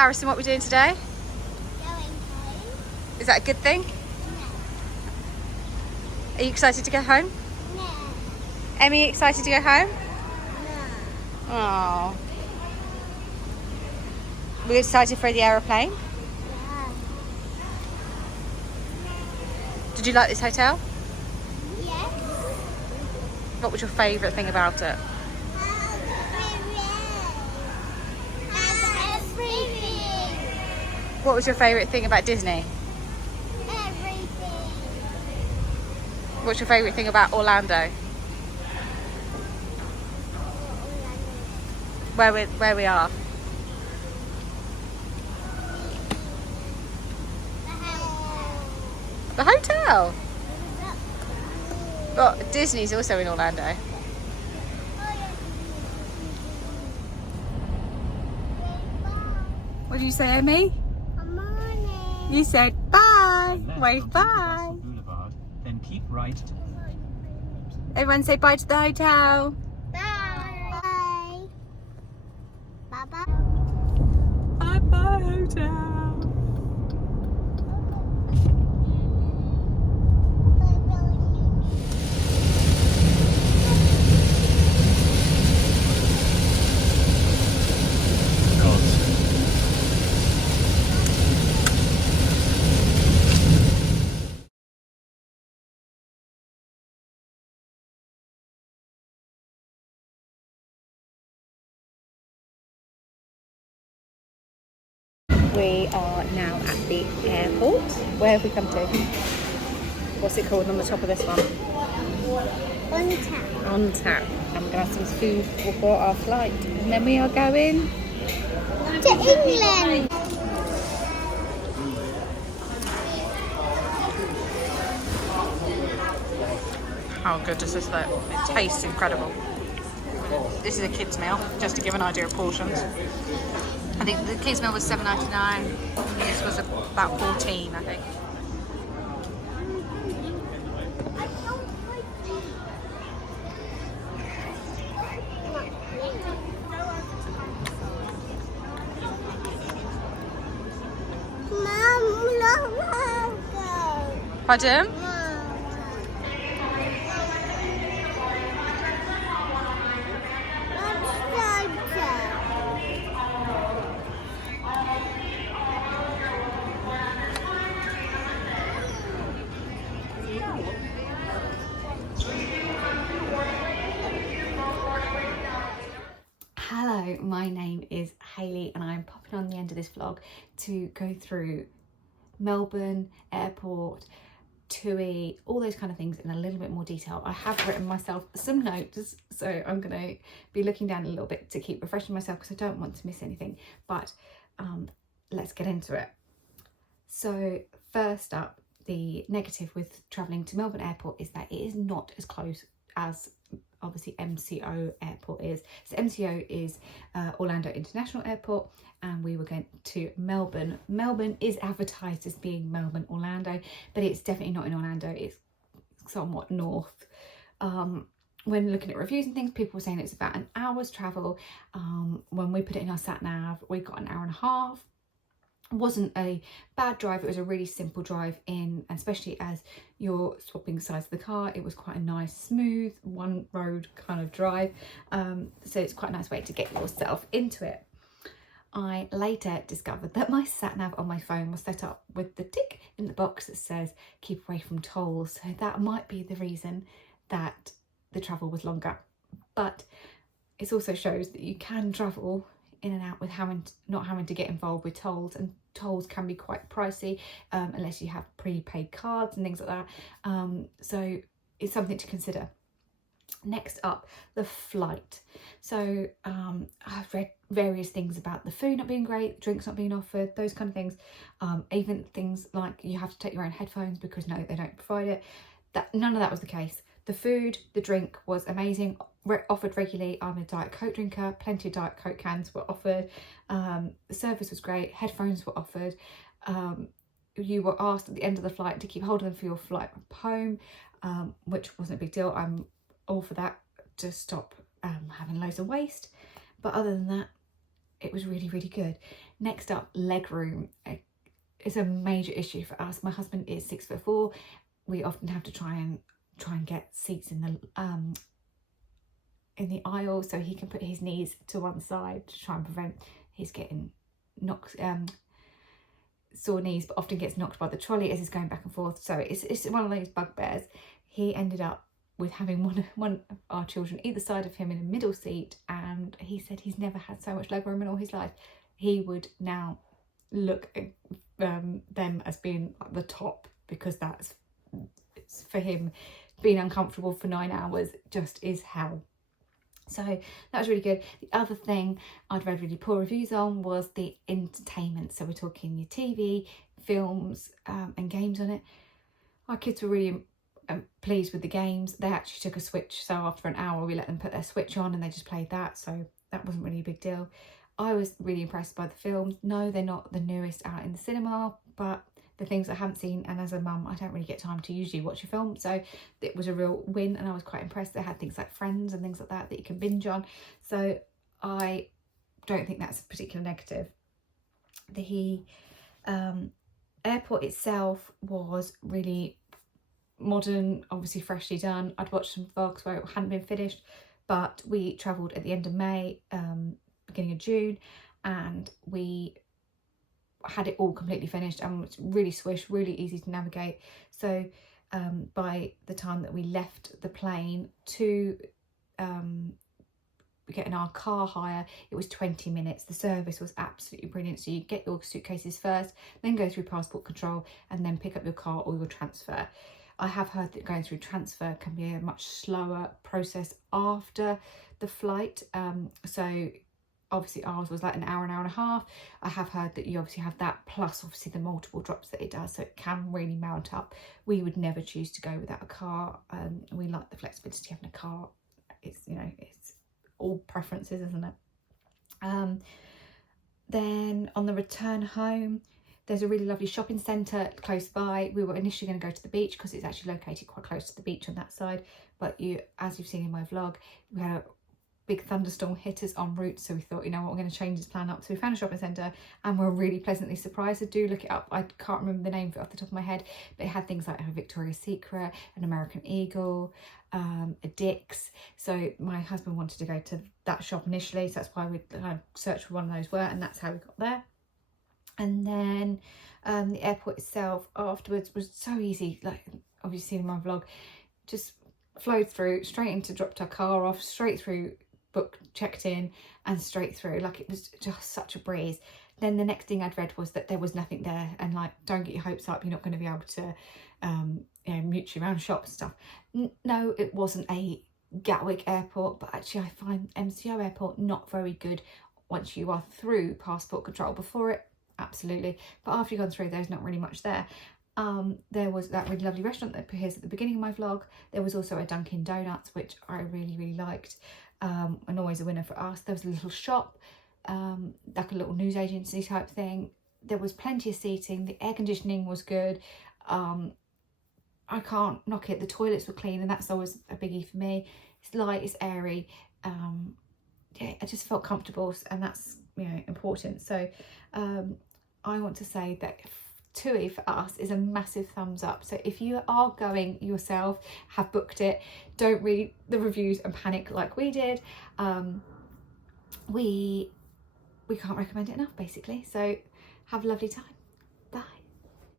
Harrison what we're doing today? Going home. Is that a good thing? No. Are you excited to go home? No. Emmy, excited to go home? No. Oh. We're excited for the aeroplane. Yeah. Did you like this hotel? Yes. What was your favourite thing about it? Everything. What was your favourite thing about Disney? Everything. What's your favourite thing about Orlando? Where we are? The hotel. Well, Disney's also in Orlando. What did you say, Emmy? You said bye. Wave bye. Boulevard, then keep right. Everyone say bye to the hotel. Bye. Bye. Bye. Bye bye hotel. We are now at the airport. Where have we come to? What's it called on the top of this one? On tap. On tap. And we're going to have some food before our flight. And then we are going To England. How good does this look? It tastes incredible. This is a kids' meal, just to give an idea of portions. I think the kids' meal was $7.99. This was about 14, I think. Mom, look. Pardon? Hello, my name is Hayley and I'm popping on the end of this vlog to go through Melbourne Airport, TUI, all those kind of things in a little bit more detail. I have written myself some notes, so I'm going to be looking down a little bit to keep refreshing myself because I don't want to miss anything, but let's get into it. So first up, the negative with travelling to Melbourne Airport is that it is not as close as obviously MCO Airport is. So MCO is Orlando International Airport, and we were going to Melbourne. Melbourne is advertised as being Melbourne Orlando, but it's definitely not in Orlando. It's somewhat north. When looking at reviews and things, people were saying it's about an hour's travel. When we put it in our sat nav, we got an hour and a half. It wasn't a bad drive, it was a really simple drive in, and especially as you're swapping sides of the car, it was quite a nice smooth one road kind of drive, so it's quite a nice way to get yourself into it. I later discovered that my sat nav on my phone was set up with the tick in the box that says keep away from tolls, so that might be the reason that the travel was longer, but it also shows that you can travel in and out with not having to get involved with tolls, and tolls can be quite pricey unless you have prepaid cards and things like that, so it's something to consider. Next up, the flight. So I've read various things about the food not being great, drinks not being offered, those kind of things, even things like you have to take your own headphones because no, they don't provide it. None of that was the case. The food, the drink was amazing, offered regularly. I'm a Diet Coke drinker, plenty of Diet Coke cans were offered. The service was great, headphones were offered. You were asked at the end of the flight to keep hold of them for your flight home, which wasn't a big deal. I'm all for that to stop having loads of waste. But other than that, it was really, really good. Next up, leg room is a major issue for us. My husband is 6'4". We often have to try and get seats in the aisle so he can put his knees to one side to try and prevent his getting knocked, sore knees, but often gets knocked by the trolley as he's going back and forth. So it's one of those bugbears. He ended up with having one of our children either side of him in a middle seat, and he said he's never had so much leg room in all his life. He would now look at them as being like the top, because that's, for him, being uncomfortable for 9 hours just is hell. So that was really good. The other thing I'd read really poor reviews on was the entertainment. So we're talking your TV, films, and games on it. Our kids were really pleased with the games. They actually took a Switch, so after an hour we let them put their Switch on and they just played that, so that wasn't really a big deal. I was really impressed by the films. No, they're not the newest out in the cinema, but the things I haven't seen, and as a mum I don't really get time to usually watch a film, so it was a real win and I was quite impressed. They had things like Friends and things like that you can binge on, so I don't think that's a particular negative. The airport itself was really modern, obviously freshly done. I'd watched some vlogs where it hadn't been finished, but we travelled at the end of May, beginning of June, and we had it all completely finished and it's really swish, really easy to navigate. So by the time that we left the plane to getting our car hire, it was 20 minutes. The service was absolutely brilliant. So you get your suitcases first, then go through passport control, and then pick up your car or your transfer. I have heard that going through transfer can be a much slower process after the flight. So obviously ours was like an hour and a half. I have heard that you obviously have that, plus obviously the multiple drops that it does, so it can really mount up. We would never choose to go without a car. We like the flexibility of having a car. It's, you know, it's all preferences, isn't it? Then on the return home, there's a really lovely shopping centre close by. We were initially going to go to the beach because it's actually located quite close to the beach on that side, but as you've seen in my vlog, we had a big thunderstorm hit us en route, so we thought, you know what, we're going to change this plan up. So we found a shopping centre and we're really pleasantly surprised. So do look it up. I can't remember the name of it off the top of my head, but it had things like a Victoria's Secret, an American Eagle, a Dick's. So my husband wanted to go to that shop initially, so that's why we searched for one of those and that's how we got there. And then the airport itself afterwards was so easy, like obviously in my vlog, just flowed through, straight into, dropped our car off, straight through, booked, checked in, and straight through. Like, it was just such a breeze. Then the next thing I'd read was that there was nothing there, and like, don't get your hopes up, you're not going to be able to you know, mooch around shops and stuff. No, it wasn't a Gatwick airport, but actually I find MCO airport not very good once you are through passport control. Before it, absolutely, but after you've gone through, there's not really much there. There was that really lovely restaurant that appears at the beginning of my vlog. There was also a Dunkin' Donuts, which I really liked, and always a winner for us. There was a little shop, like a little news agency type thing. There was plenty of seating. The air conditioning was good. I can't knock it. The toilets were clean, and that's always a biggie for me. It's light, it's airy. Yeah, I just felt comfortable, and that's, you know, important. So I want to say that TUI for us is a massive thumbs up. So if you are going yourself, have booked it, don't read the reviews and panic like we did. We can't recommend it enough, basically. So have a lovely time.